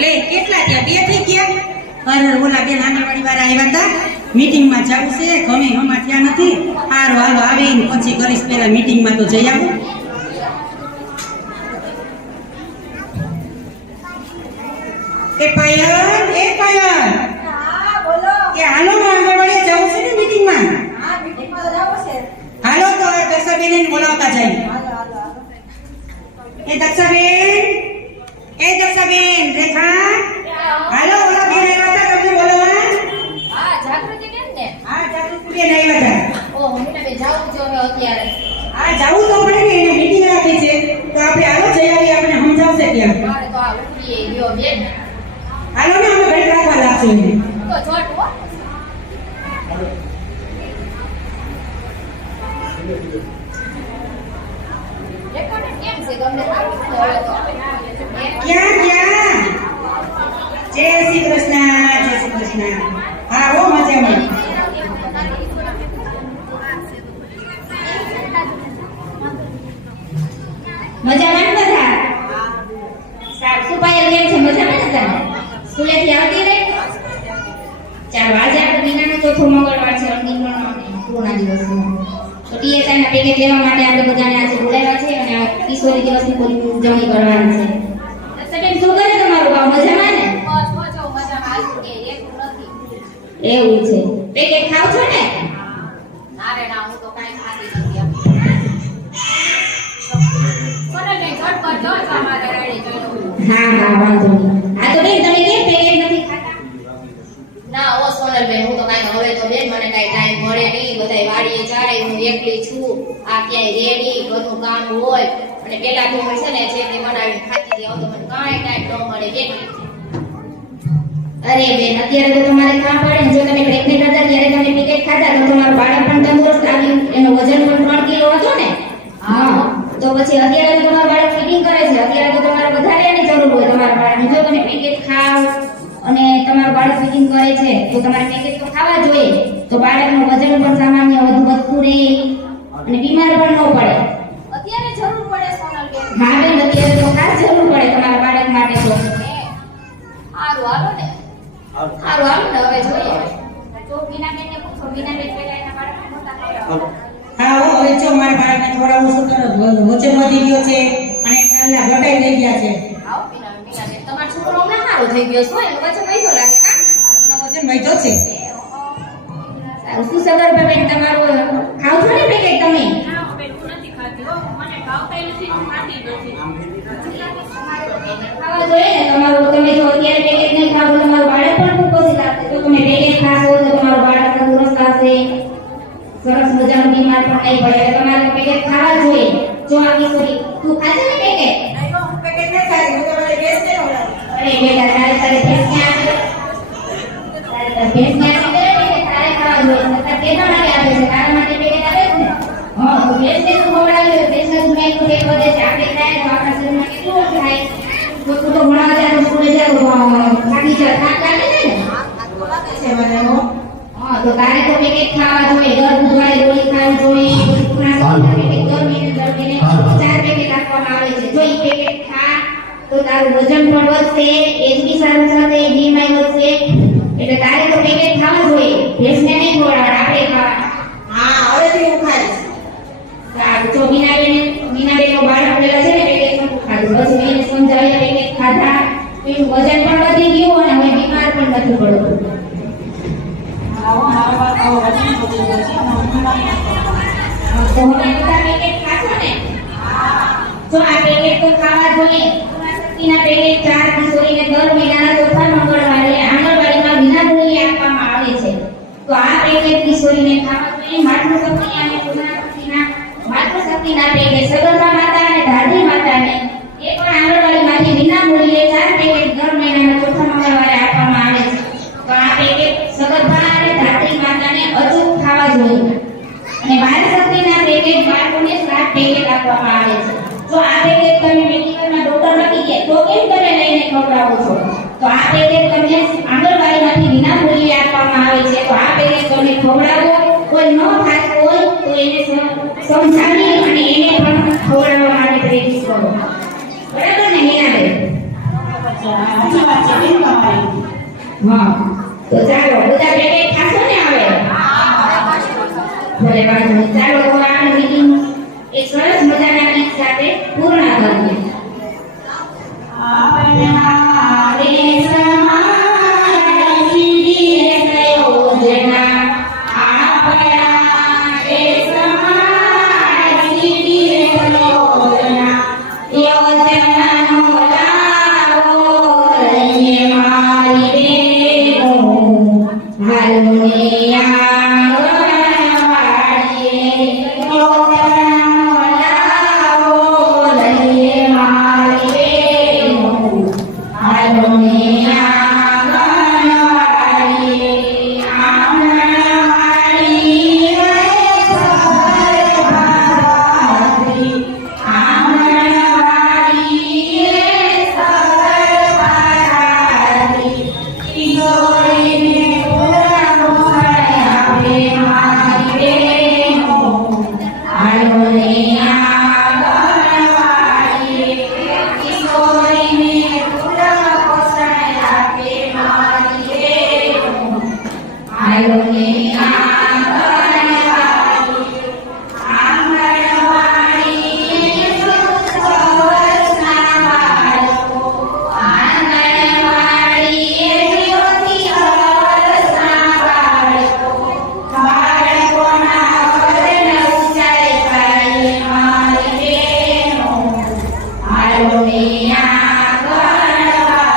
લે કેટલા થયા? 2 થઈ ગયા. અરે ઓલા બેન આંગણવાડી વાળા આવ્યા હતા, મીટિંગમાં જવું છે, ગમે હમા થયા નથી. હારું હાલો આવે ને પછી કરીશ, પેલા મીટિંગમાં તો જઈ આવું. એ પાયલ, એ પાયલ. હા બોલો. કે હાલો આંગણવાડી જવું છે ને મીટિંગમાં. હા મીટિંગમાં તો જાવ છે. હાલો તો દક્ષાબેન બોલાવતા જાય. હાલો હાલો હાલો. એ દક્ષાબેન, એ દક્ષાબેન, રેખા, હાલો ઓલા બેન આવ્યા હતા તમને બોલાવવા. હા જાગૃતિ કેમ ને? હા જાગૃતિ બેન આવ્યા હતા. ઓ હું ને જાઉં છું હવે અત્યારે. હા જાવું તો પડે ને, એને મીટિંગ રાખી છે તો આપણે હાલો જઈ આવીએ, આપણે સમજાવશે ત્યાં. મારે તો આ ઉઠીએ ગયો બેન. હાલો ને અમે ઘડી રાખવા લાગશું એને. તો છોડ હો. રેકોર્ડ કેમ છે તમને સારું છે હવે તો? ક્યાં ક્યાં? જય શ્રી કૃષ્ણ, જય શ્રી કૃષ્ણ. હા હો મજામાં. મજામાં ને બધા? સારું શું પાયલ કેમ છે? મજામાં ને તમે? સ્કૂલેથી આવતી રહી? ચાલો આજે આપણે મહિનાનો ચોથો મંગળવાર છે, પૂર્ણ દિવસનો. તો ટીએસઆઈ ના પેકેજ લેવા માટે આપણે બધાને આજે બોલાવ્યા છે અને આ કિશોરી દિવસની પૂરી ઉજવણી કરવાની છે. દક્ષાબેન શું કરે તમારું બાપ? મજામાં ને? બસ મજો મજામાં હાલતું કે એકલું નથી. એવું છે. પેકેજ ખાવ છો ને? ના રે ના, હું તો કાઈ ખાતી નથી. હા હા વાંધો નહીં. હા તો બેન તમે કેમ પેકેજ નથી ખાતા? ના ઓ સોનલબેન, હું તો કાઈ હવે તો બેન મને કાઈ ટાઈમ મળે નહીં, બધાય વાડીએ જાય, હું એકલી છું, આ ક્યાંય રે નહીં, બધું કામ હોય અને પેલા તો હોય છે ને જે તે બનાવીને ખાતી હતી, હવે તો મને કાઈ ટાઈમ ન મળે બેન. અરે બેન અત્યારે તો તમારે કામ પડે ને, જો તમે પ્રેગ્નેન્ટ હતા ત્યારે તમે પેકેજ ખાતા તો તમારું બાળક પણ તંદુરસ્ત આવ્યું, એનું વજન પણ 3 કિલો હતો ને. હા તો પછી અત્યારે તો તમારું બાળક ફીડિંગ કરે છે, અત્યારે તો તમારે વધારે એની જરૂર હોય તમારા બાળકને. જો તમે પેકેજ ખાવ અને તમારું બાળક ફીડિંગ કરે છે તો તમારે પેકેજ તો ખાવા જોઈએ, તો બાળકનું વજન પણ સામાન્ય વધતું રહે અને બીમાર પણ ન પડે. અત્યારે જરૂર પડે સોનલબેન? હા બેન અત્યારે તો ખાસ જરૂર પડે તમારા બાળક માટે તો. સારું હાલો ને, સારું હાલો ને હવે જોઈએ. જો બીનાબેનને પૂછો, બીનાબેન પેલા એના બાળકને નહોતા ખવડાવતા. હા હો, હવે જો મારા બાળકને થોડા ઓછું કરો, વજન વધી ગયો છે અને કાલના ઘટાઈ થઈ ગયા છે. આવો બીનાબેન, તમારો છોકરો હમણાં સારો થઈ ગયો છે, એનો વજન વધ્યો લાગે કા? એનો વજન વધ્યો છે. સારું શું સગર્ભાબેન તમારું ખાવ છો ને પેકેજ તમે? ના હું પેલું નથી ખાતી હો, મને ભાવતા નથી, હું ખાતી નથી. ખાવા જોઈએ ને તમારું. તમે જો અત્યારે પેકેજ નહીં ખાવ તો તમારું બાળક પણ ખૂબ ઓછી લાગશે. તો તમે પેકેજ ખાશો તો તમારું બાળક તંદુરસ્ત આવશે, સરસ મજાનું બીમાર પણ નહીં પડે. એટલે તમારે પેકેજ ખાવા જોઈએ. જો આ કિશોરી તું ખાશે ને પેકેજ? નહીં તો હું પેકેટ નહીં ખાતી, હું તો મારી ગેસ નહીં હોડાવું. અરે બેટા તારે ભેંસ ક્યાં આવે? તારે ભેંસ ક્યાં આવે પેકેજ તારે ખાવા જોઈએ. તારે કેના માટે આવે છે? તારા માટે પેકેજ આવે છે ને? હા તો ભેંસને તું ખવડાવે, ભેંસના દૂધમાં એટલું ફેટ વધે છે, આપણે ખાય તો આપણા શરીરમાં કેટલું થાય. તો તું તો ઘણા હજાર સ્કૂલે જાવ થાકી જા, થાક લાગે છે ને? છે મને હો. હા તો તારે તો પેકેજ ખાવા જોઈએ, દર બુધવારે ગોળી ખાવી જોઈએ. દર મહિને 4 પેકેજ આપવામાં આવે છે. જો ઈ પેકેજ ખા તો તારું વજન પણ વધશે, એજ બી સારું થશે, બીમારી વધશે. એટલે તારે તો પેકેજ ખાવા જોઈએ, ભેંસને નહીં ખવડાવવા, આપણે ખાવા. હા હવેથી હું ખાઈશ. સારું જો મીનાબેનનો બાળક પેલા છે ને પેકેજ નતું ખાધું, પછી મેં એને સમજાવ્યા, પેકેજ ખાધા તો એનું વજન પણ વધી ગયું અને હવે બીમાર પણ નથી પડતું. આવો મારા બાપ આવો વજન વધી ગયો છે, હું બીમાર નથી પડતો. તો હવે બધા પેકેજ ખાશો ને? જો આ પેકેજ તો ખાવા જોઈએ. શક્તિના પેકેજ 4 કિશોરીને દર મહિનાના ચોથા મંગળવારે આંગણવાડીમાં વિનામૂલ્યે આપવામાં આવે છે. તો આ પેકેજ કિશોરીને ખાવા જોઈએ. માતૃશક્તિ અને માતૃશક્તિના પેકેજ સગર્ભા માતા અને ધાત્રી માતાને એ પણ આંગણવાડીમાંથી વિનામૂલ્યે 4 પેકેજ દર મહિનાના ચોથા મંગળવારે આપવામાં આવે છે. તો આ પેકેજ સગર્ભા અને ધાત્રી માતાને અચૂક ખાવા જોઈએ. અને બાળશક્તિના પેકેજ બાળકોને 7 પેકેજ આપવામાં આવે છે. જો આ પેકેજ તમે મેડિકલમાં ડોક્ટર નથી ગયા તો કેમ તમે લઈને ખવડાવો છો? તો આ પેકેજ તમને આંગણવાડીમાંથી વિનામૂલ્યે આપવામાં આવે છે. તો આ પેકેજ તમે ખવડાવો, કોઈ ન ખાતું હોય તો એને સમજાવી અને એને પણ ખવડાવવા માટે પ્રેરિત કરો. બરાબર ને મીનાબેન? સાચી વાત છે બેન તમારી. હા તો ચાલો બધા પેકેટ ખાશો ને હવે ભલે વાંધો નહીં. ચાલો તો આ મીટિંગ એક સરસ મજાના ગીત સાથે પૂર્ણ કરીએ. આપણા દેશમાં સીધી યોજના આપણા દેશમાં સીધી યોજનાનો લાવો લઈએ મારી બહેનો હાલને આંગણવાડીએ યોજનાનો લાવો લઈએ મારી બહેનો હાલને આંગણવાડીએ આંગણવાડી સરકારી આંગણવાડી સરકારી કિશોરીને પુરાણો આપે મારી બહેનો હાલોને આંગણવાડીએ કિશોરીને પુરાણો આપે મારી બહેનો હાલોને આંગણવાડીએ